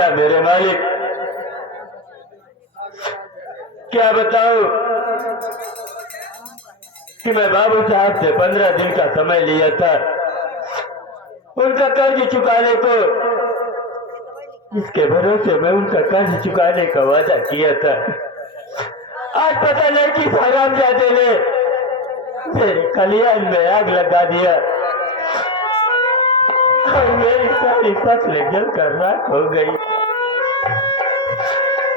दिया मेरे मालिक। क्या बताऊं कि मैं बाबू साहब से 15 दिन का समय लिया था उनका कर्ज चुकाने को, जिसके भरोसे मैं उनका कर्ज चुकाने का वादा किया था। आज पता नहीं कि हरामजादे ने मेरे खलियान में आग लगा दिया और मेरी सारी फसलें जलकर राख हो गई।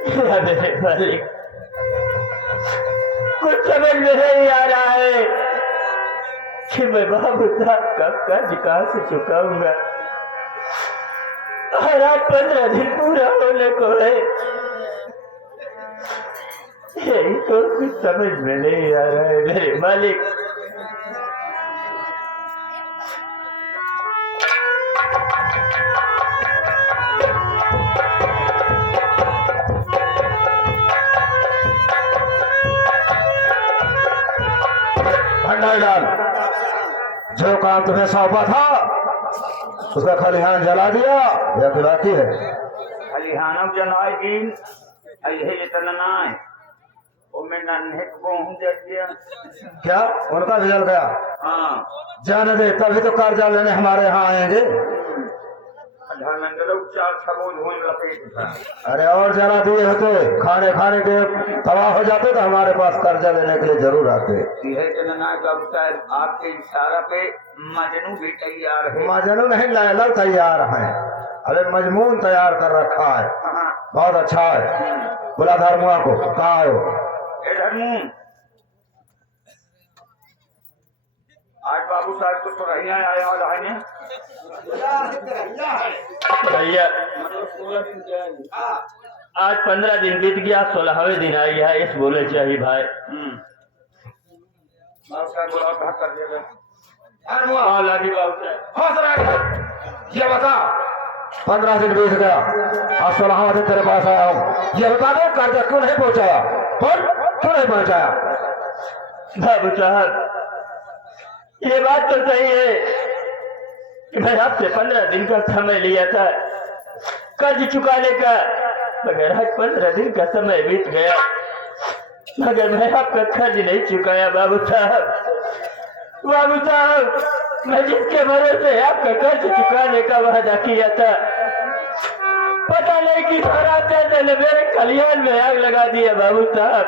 मेरे मालिक, कुछ समझ में नहीं आ रहा है कि मैं बाबू साहब का कर्ज कहां से चुकाऊंगा। और आज 15 दिन पूरा होने को है, यही तो कुछ समझ में नहीं आ रहा है मेरे मालिक। भंडार डाल, जो काम तुम्हें सौंपा था उसका खलिहान जला दिया या फिर बाकी है? खलिहानों जलाए दिन यही इतना ना है वो मैं नन्हे को हूँ जल गया। क्या उनका भी जल गया? हाँ, जाने दे, तभी तो कर्जा लेने हमारे यहाँ आएंगे। अरे और जला दिए होते, खाने खाने के तबाह हो जाते तो हमारे पास कर्जा लेने के लिए जरूर आते। आपके इशारा पे मजनू भी तैयार है। मजनू नहीं, लैला तैयार है। अरे मजमून तैयार कर रखा है, बहुत अच्छा है। बोला धर्मुआ को, कहाँ आयो? धर्मू, आज बाबू साहब को तो रही आया वाला है ना भैया। आज 15 दिन बीत गया, 16वें दिन आई है, इस बोले चाहिए भाई। ये बता, 15 दिन बीत गया, आज 16वां दिन तेरे पास आया हूँ। ये बता दे, कर्जा क्यों नहीं पहुंचाया? क्यों नहीं पहुंचाया? बाबू साहब, ये बात तो सही है कि मैं आपसे 15 दिन का समय लिया था कर्ज चुकाने का, मगर आज 15 दिन का समय बीत गया मगर मैं आपका कर्ज नहीं चुकाया। बाबू साहब, बाबू साहब, मैं जिसके भरोसे आपका कर्ज चुकाने का वादा किया था, पता नहीं कि हरामजादे ने मेरे खलियान में आग लगा दिया। बाबू साहब,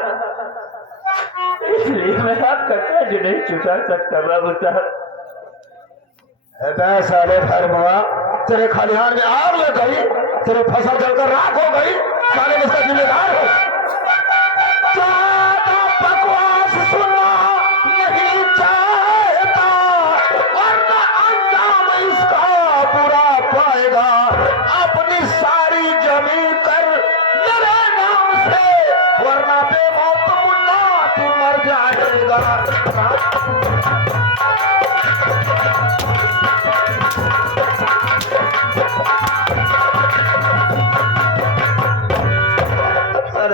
इसलिए मैं आपका कर्ज नहीं चुका सकता। बाबू साहब, साले धर्मुआ, तेरे खलिहान में आग लग गई, तेरे फसल जलकर राख हो गई, साले इसका जिम्मेदार हो। ज्यादा बकवास सुनना नहीं चाहता, वरना अंजाम इसका बुरा पाएगा। अपनी सारी जमीन कर मेरे नाम से, वरना बेमौत मुन्ना तू मर जाएगा।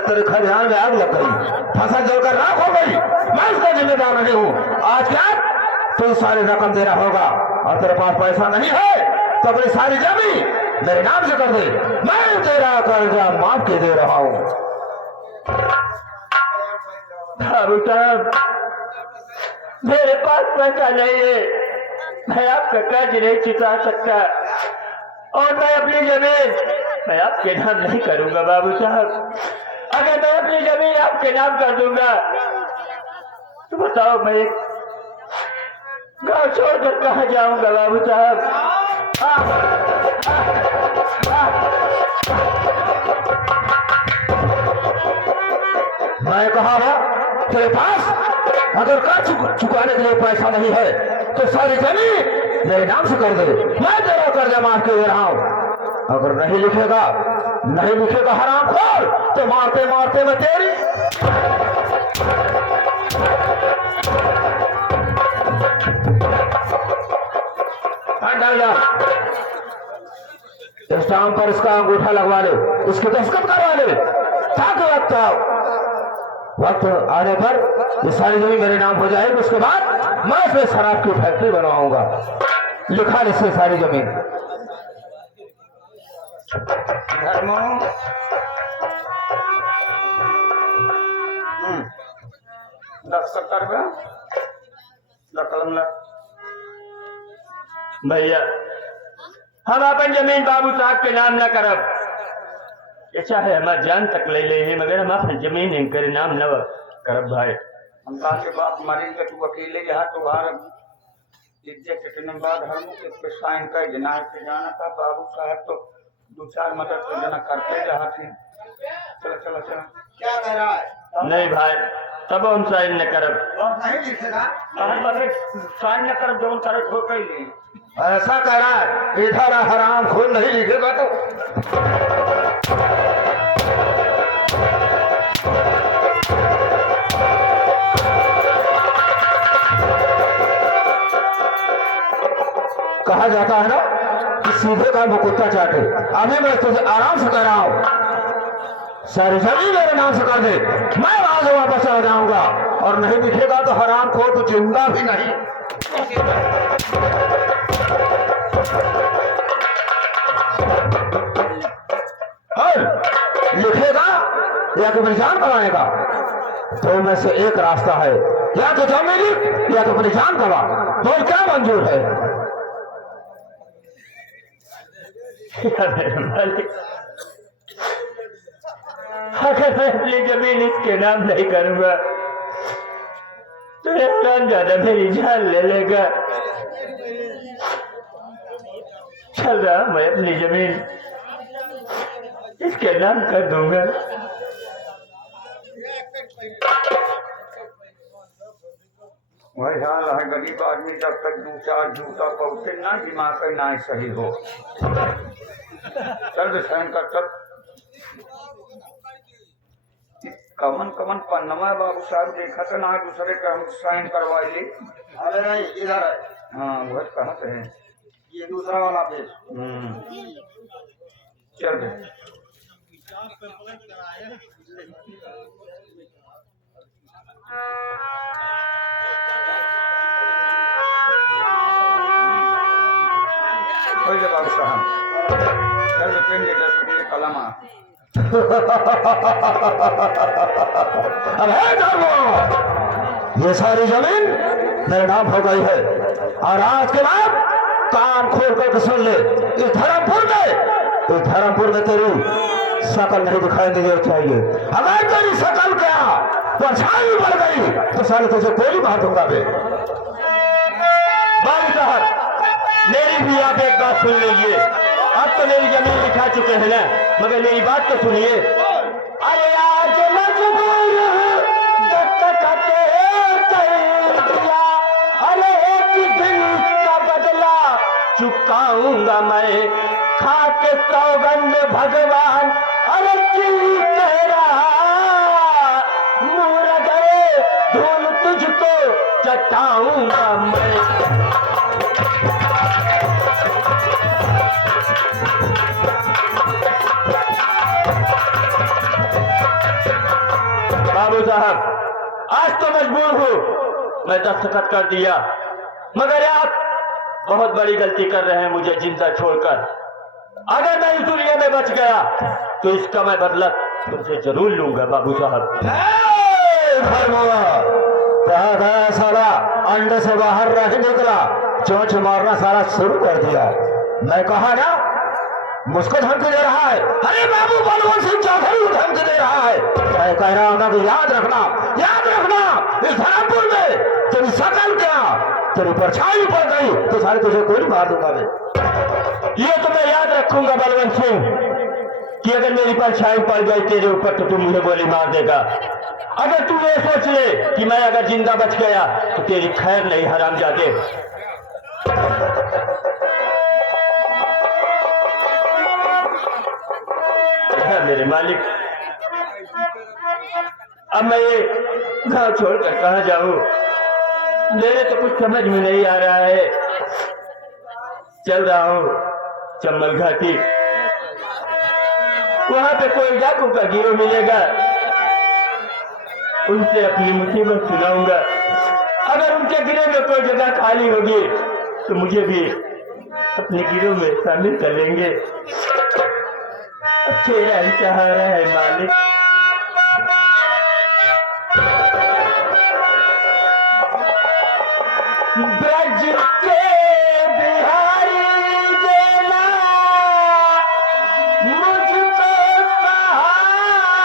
तेरे खलिहान में आग लग गई, फसल जलकर राख हो गई, मैं इसका जिम्मेदार नहीं हूँ। आज क्या तो सारी रकम देना होगा, और तेरे पास पैसा नहीं है तो अपनी सारी जमीन मेरे नाम से कर दे, मैं तेरा कर्जा माफ के दे रहा हूँ। बाबू साहब, मेरे पास पैसा नहीं है, मैं आपका कर्ज नहीं चुका सकता और मैं अपनी जमीन मैं आपके नाम नहीं करूंगा। बाबू साहब, अगर मैं अपनी जमीन आपके नाम कर दूंगा तो बताओ मैं गांव छोड़कर कहाँ जाऊंगा। बाबू साहब, मैं कहा तेरे पास अगर कर्ज चुकाने के लिए पैसा नहीं है तो सारी जमीन मेरे नाम से कर दे, मैं तेरा कर्जा माफ के दे रहा हूं। अगर नहीं लिखेगा हरामखोर, तो मारते मारते मैं तेरी स्टाम्प पर इसका अंगूठा लगवा ले, इसके दस्तखत करवा ले, ताकि वक्त आने पर ये सारी जमीन मेरे नाम हो जाएगी। उसके बाद मैं इसमें शराब की फैक्ट्री बनाऊंगा। लिखा इससे सारी जमीन। धर्मो 10 70 रुपया कलम ला भैया हम अपन जमीन बाबू साहब के नाम न करब अच्छा है हमार जान तक ले ले है मगर हम अपन जमीन इनके नाम न करब भाई हम कहा के बाप मरेंगे तू अकेले यहाँ तो बाहर इज्जत कितने बाद हम पे साइन कर देना है जाना था बाबू साहब तो 2-4 मदद तो जना करते रहा थी चलो चलो चलो क्या कह रहा है? नहीं भाई तब हम साइन न करब और नहीं लिखेगा? साइन न कर जो करे हो कई ली ऐसा कह रहा है इधर हराम खून नहीं लिखेगा तो कहा जाता है ना कि सीधे का मुकुत्ता चाटे। अभी मैं तुझे आराम से कह रहा हूं सारी जमीन मेरे नाम से कर दे मैं वहां से वापस आ जाऊंगा और नहीं लिखेगा तो हराम खो तो जिंदा भी नहीं। और लिखेगा या तो मेरी जान गवाएगा तो में से एक रास्ता है या तो जमीन लिख या तो मेरी जान गवा तो क्या मंजूर है? अगर मैं अपनी जमीन इसके नाम नहीं करूंगा तो एहसान ज्यादा मेरी जान ले लेगा। चल रहा मैं अपनी जमीन इसके नाम कर दूंगा। वही हाल है गरीब आदमी जब तक 2-4 जूता पहुंचे ना दिमाग ना सही हो चल साइन कर तक कमन कमन पन्नमा बाबू साहब देखा तो ना दूसरे का हम साइन करवा ली। अरे नहीं इधर है हाँ वह कहाँ से है ये दूसरा वाला पेज। चल बे बाबू साहब चल बेटेंगे 10 रुपये कलम अरे धर्मो ये सारी जमीन मेरे नाम हो गई है और आज के बाद कान खोल करके सुन ले इस धर्मपुर में तेरी शकल नहीं दिखाई देनी चाहिए। अगर तेरी शकल क्या परछाई बढ़ गई तो साले तुझे गोली मार दूंगा बे। बाबू साहब मेरी भी आप एक बात सुन लीजिए। अब तो मेरी जमीन लिखा चुके हैं ना मगर मेरी बात तो सुनिए। अरे आज मजबूर अरे एक दिन का बदला चुकाऊंगा मैं खा के सौगंध भगवान। अरे की कह रहा मुड़ गए धूल तुझको चटाऊंगा मैं। बाबू साहब आज तो मजबूर हूँ मैं दस्तखत कर दिया मगर आप बहुत बड़ी गलती कर रहे हैं मुझे जिंदा छोड़कर। अगर मैं इस दुनिया में बच गया तो इसका मैं बदला तुमसे जरूर लूंगा बाबू साहब। साला अंडे से बाहर नहीं निकला चोंच मारना सारा शुरू कर दिया। मैं कहा ना मुझको धमकी दे रहा है। अरे बाबू बलवंत सिंह चौधरी धमकी दे रहा है। मैं कह रहा हूँ ना कि याद रखना इस धर्मपुर में तेरी शकल क्या तेरी परछाई पड़ गई तो सारे तुझे गोली मार दूंगा मैं। ये तो मैं याद रखूंगा बलवंत सिंह कि अगर मेरी परछाई पड़ गई तेरे ऊपर तो तू मुझे गोली मार देगा। अगर तू ये सोच ले कि मैं अगर जिंदा बच गया तो तेरी खैर नहीं हरामजादे। मेरे मालिक अब मैं ये गांव छोड़कर कहाँ जाऊं मेरे तो कुछ समझ में नहीं आ रहा है। चल रहा हूँ चम्बल घाटी वहां पे कोई डाकू का गिरोह मिलेगा उनसे अपनी मुसीबत सुनाऊंगा। अगर उनके गिरोह में कोई जगह खाली होगी तो मुझे भी अपने गिरोह में शामिल कर लेंगे। तेरा ही सहारा है मालिक। ब्रज के बिहारी देना मुझको सहारा,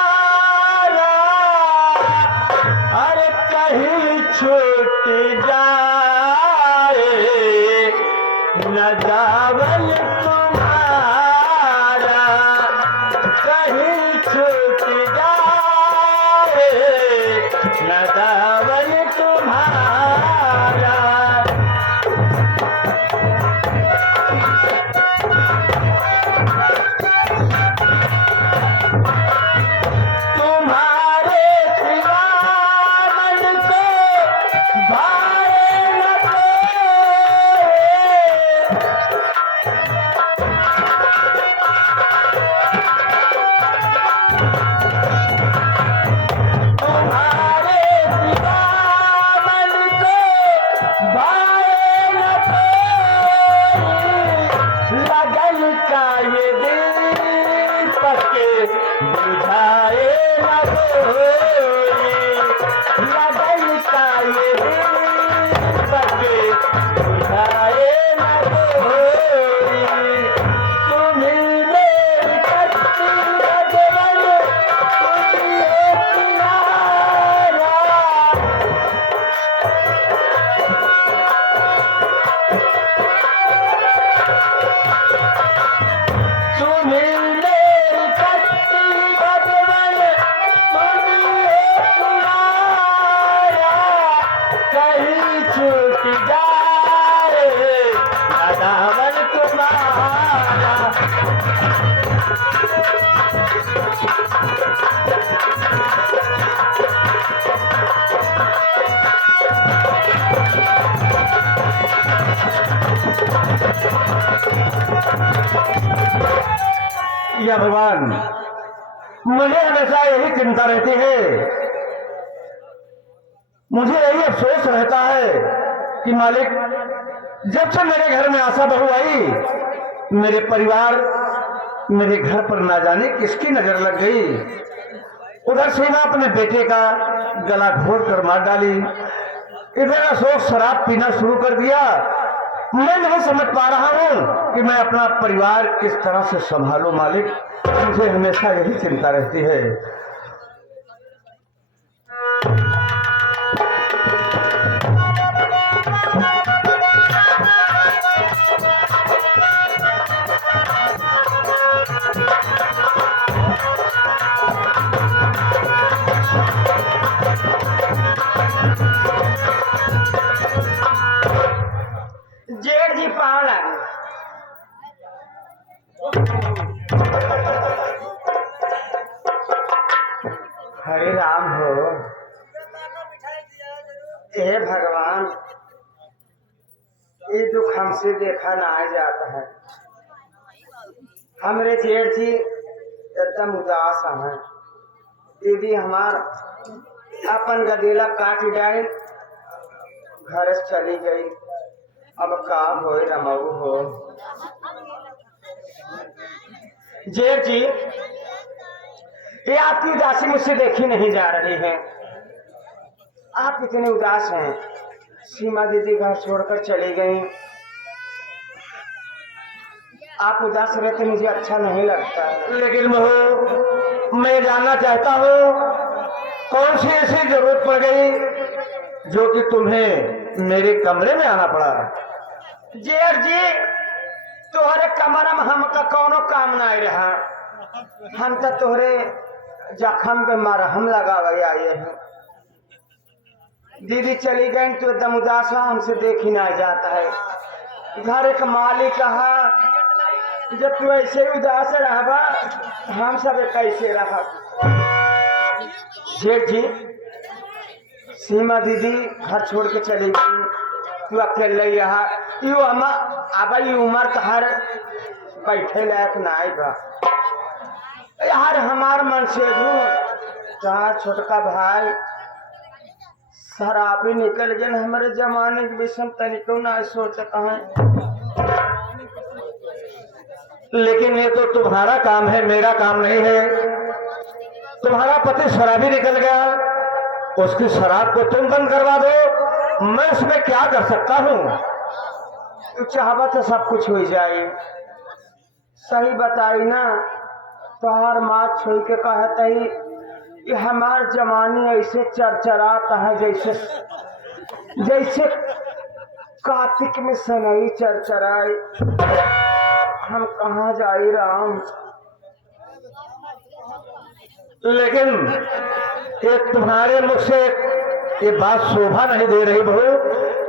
अरे कहीं छूट जाए न दामन तुम्हारा, कहीं छूट जाए न दामन तुम्हारा। तुम्हारे सिवा मन को भाए न कोई, तुम्हारे सिवा मन को भाए न कोई, लगन का ये दीपक बुझाए न कोई, लगन का ये दीपक बुझाए न कोई। तुम्ही मेरी कच्ची बदवन, तुम ये किनारा, तुम्ही मेरी कच्ची बदवन, तुम ये किनारा, कहीं छूट जाए न दामन तुम्हारा। या भगवान, मुझे हमेशा यही चिंता रहती है, मुझे यही अफसोस रहता है कि मालिक, जब से मेरे घर में आशा बहू आई, मेरे परिवार, मेरे घर पर ना जाने किसकी नजर लग गई। उधर सीमा अपने बेटे का गला घोट कर मार डाली, इधर अशोक शराब पीना शुरू कर दिया। मैं नहीं समझ पा रहा हूँ कि मैं अपना परिवार किस तरह से संभालूं मालिक, मुझे हमेशा यही चिंता रहती है। जेठ जी पाँव लागे। हरे राम हो। हे भगवान, ये दुख हमसे देखा ना जाता है। हमरे जेठ जी एकदम उदास है। दीदी हमार अपन गदेला काट जाए, घर से चली गई। अब का हो रमऊ हो। जेठ जी, ये आपकी उदासी मुझसे देखी नहीं जा रही है। आप इतने उदास हैं। सीमा दीदी घर छोड़कर चली गई। आप उदास रहते मुझे अच्छा नहीं लगता है। लेकिन बहू, मैं जानना चाहता हूँ कौन सी ऐसी जरूरत पड़ गई जो कि तुम्हें मेरे कमरे में आना पड़ा। जेठ जी, तोहरे कमरा में हमका कौनो काम नहीं रहा। हम तो तोहरे जख्म पे मरहम लगावे आए हैं। दीदी चली गई तो एकदम उदास हुआ, हमसे देखी ना जाता है। घर एक मालिक कहा, जब तू ऐसे ही उदास रहबा, हम सब कैसे रहा। जेठ जी, सीमा दीदी घर छोड़ के चली गई, तू अकेले यहाँ। यू अम्मा अब उम्र तहार बैठे लायक ना बा यार। हमार मन से तहार छोटका भाई शराबी निकल गए। हमारे जमाने के विषय तनिको ना सोचता है। लेकिन ये तो तुम्हारा काम है, मेरा काम नहीं है। तुम्हारा पति शराबी निकल गया, उसकी शराब को तुम बंद करवा दो, मैं उसमें क्या कर सकता हूँ? तू चाहबा तो सब कुछ हो जाए। सही बताई ना, तोहार माँ छोड़ के कहता ही कि हमार जवानी ऐसे चरचराता है जैसे जैसे कार्तिक में सनई चरचराए। हम कहाँ जाई राम। लेकिन ये तुम्हारे मुख से ये बात शोभा नहीं दे रही बहू,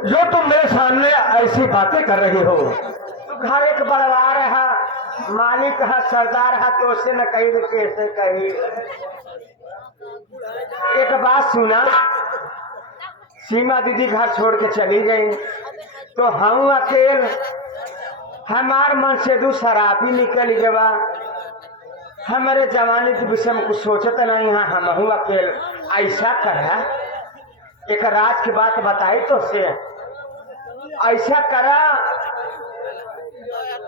जो तुम मेरे सामने ऐसी बातें कर रही हो। तू घर एक बड़वार है, मालिक है, सरदार है, तो उससे न कही तो कैसे कही। एक बात सुना, सीमा दीदी घर छोड़ के चली गई तो हम अकेल, हमार मन से दू शराबी निकल गवा। हमारे जवानी के विषय में कुछ सोचता नहीं है, हम हूँ अकेल। ऐसा करा, एक राज की बात बताई तो से, ऐसा करा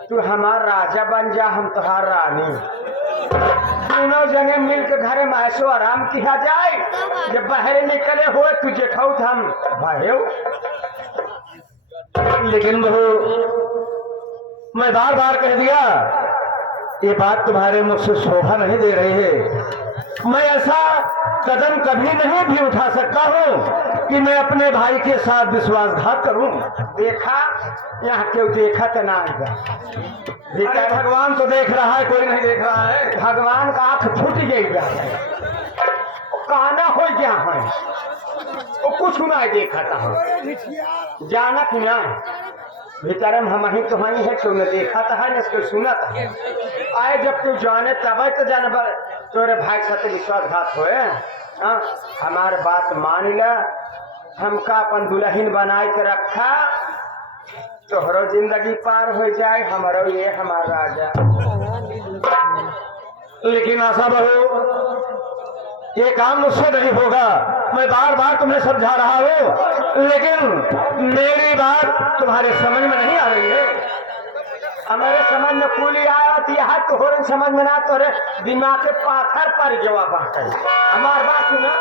तू हमार राजा बन जा, हम तुहार रानी। तीनों जने मिल के घरे में ऐसो आराम किया जाए। जब बाहर निकले हुए तुझे खाऊ हम भाई। लेकिन बहू, मैं बार बार कह दिया, ये बात तुम्हारे मुख से शोभा नहीं दे रही है। मैं ऐसा कदम कभी नहीं भी उठा सकता हूँ कि मैं अपने भाई के साथ विश्वासघात करूं। देखा, यहाँ क्यों देखा तो ना अरे भगवान तो देख रहा है, कोई नहीं देख रहा है। भगवान का आंख फूट गई कहना हो गया है, वो कुछ ना देखा था। जाना कि ना भीतर में हम ही तो वही है, क्यों न देखा था न इसको सुना था। आए जब तू जाने तब तो जानवर तोरे भाई साथ विश्वासघात होए। हाँ, हमार बात मान ला, हमका अपन दुल्हन बनाए के रखा, तोहरो जिंदगी पार हो जाए, हमारो ये हमार राजा। लेकिन आशा बहू, ये काम मुझसे नहीं होगा। मैं बार बार तुम्हें समझा रहा हूँ, लेकिन मेरी बात तुम्हारे समझ में नहीं आ रही है। हमारे समझ में कूली आया है, तो हो समझ में ना, तोरे दिमाग के पाथर पर जवाब बात। हमार बात सुना,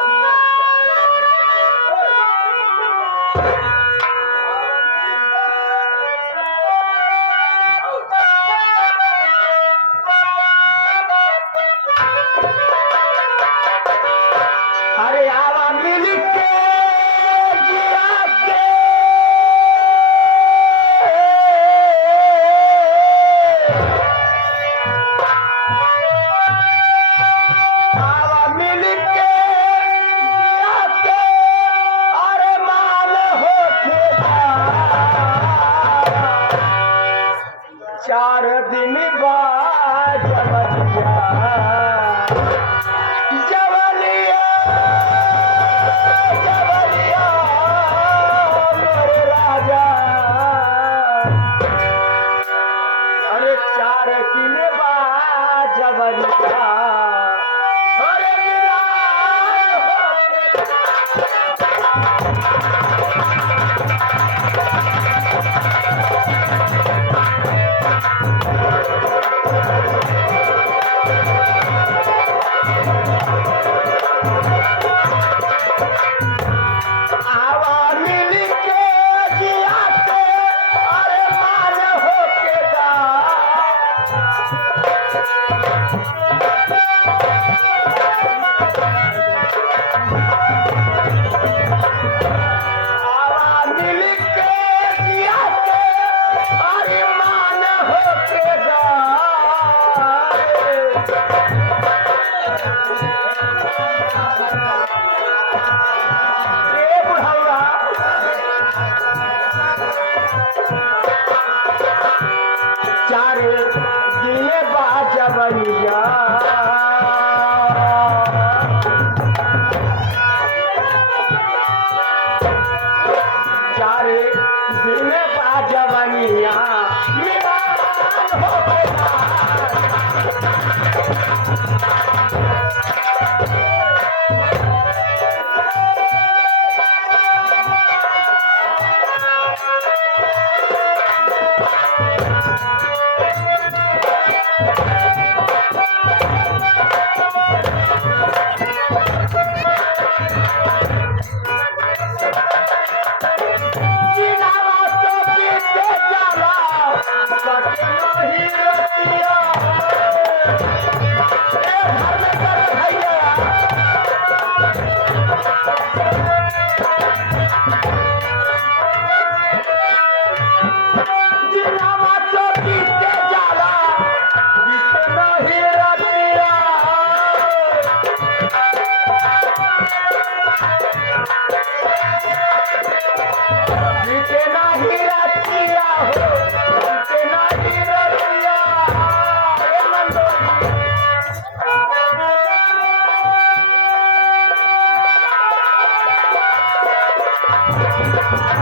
अरे आवा मिल के जिया के, आवा मिल के जिया के, अरे मान हो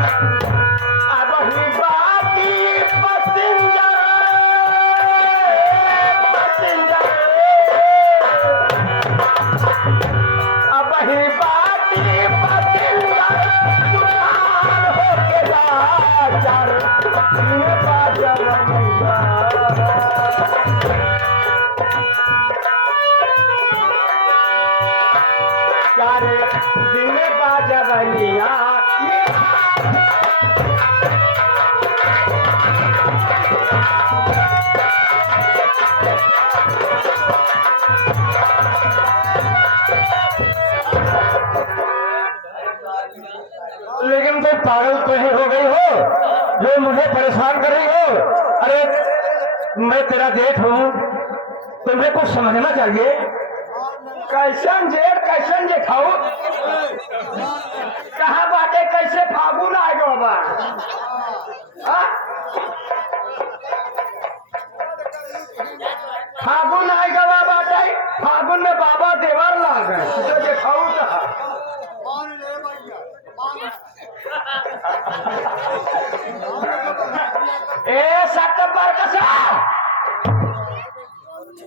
अब ही बाकी पसिंजर पसिंजर अब ही बाकी पसिंजर सुधार हो गया चार दिन का जवनिया चार दिन का जवनिया लेकिन तुम पागल तो ही हो गई हो जो मुझे परेशान कर रही हो। अरे मैं तेरा जेठ हूँ, तुम्हें कुछ समझना चाहिए। कैसन जेठ कैसन जेठाऊ कहा बाटे कैसे फागुन आएगा बाबा फागुन आएगा बाबा फागुन में बाबा देवर लाग तो जेठाऊ कहा ए सत्तर कसा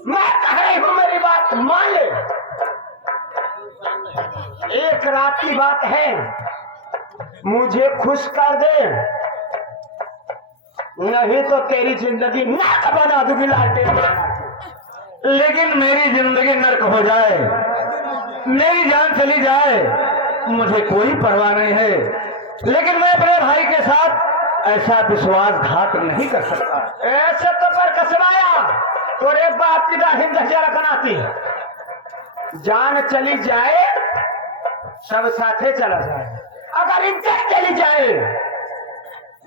मैं कह रही हूं मेरी बात मान ले। एक रात की बात है मुझे खुश कर दे नहीं तो तेरी जिंदगी नर्क बना दूंगी लालटेन। लेकिन मेरी जिंदगी नर्क हो जाए, मेरी जान चली जाए, मुझे कोई परवाह नहीं है, लेकिन मैं अपने भाई के साथ ऐसा विश्वासघात नहीं कर सकता। ऐसे तो पर कसवाया तोरे बाप की दाहिन दहजा रखनाती जान चली जाए सब साथे चला जाए, अगर इज्जत चली जाए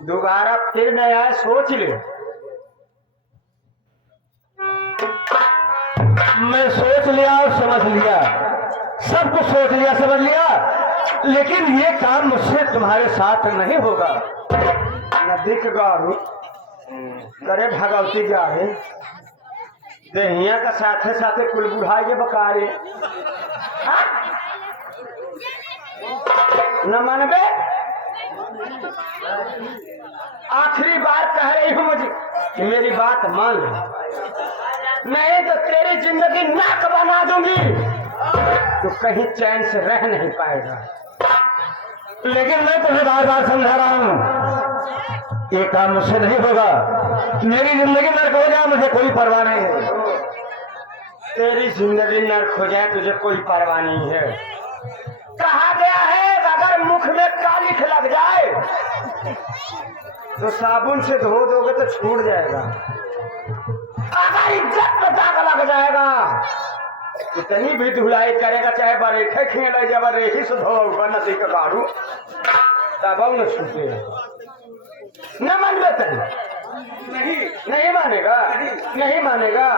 दोबारा फिर नया सोच ले। मैं सोच लिया और समझ लिया, सब कुछ सोच लिया समझ लिया, लेकिन ये काम मुझसे तुम्हारे साथ नहीं होगा। नदी के गारू करे भगवती जाए देहिया का साथे साथे कुल बुढ़ाई के बकारे न मनबे। आखिरी बात कह रही हूँ मुझे कि मेरी बात मान ले, नहीं तो तेरी जिंदगी नाक बना दूंगी तो कहीं चैन से रह नहीं पाएगा। लेकिन मैं तुम्हें बार बार समझा रहा हूँ ये काम मुझसे नहीं होगा। मेरी जिंदगी नर्क हो जाए मुझे कोई परवाह नहीं है। तेरी जिंदगी नर्क हो जाए तुझे कोई परवाह नहीं है। कहा गया है अगर मुख में कालिख लग जाए तो साबुन से धो दोगे तो छूट जाएगा, अगर इज्जत में दाग लग जाएगा इतनी भी धुलाई करेगा चाहे बरेखे खेले जब रेही से धो नदी का गाड़ू तब न छूटे। न मानवे तभी नहीं मानेगा नहीं मानेगा।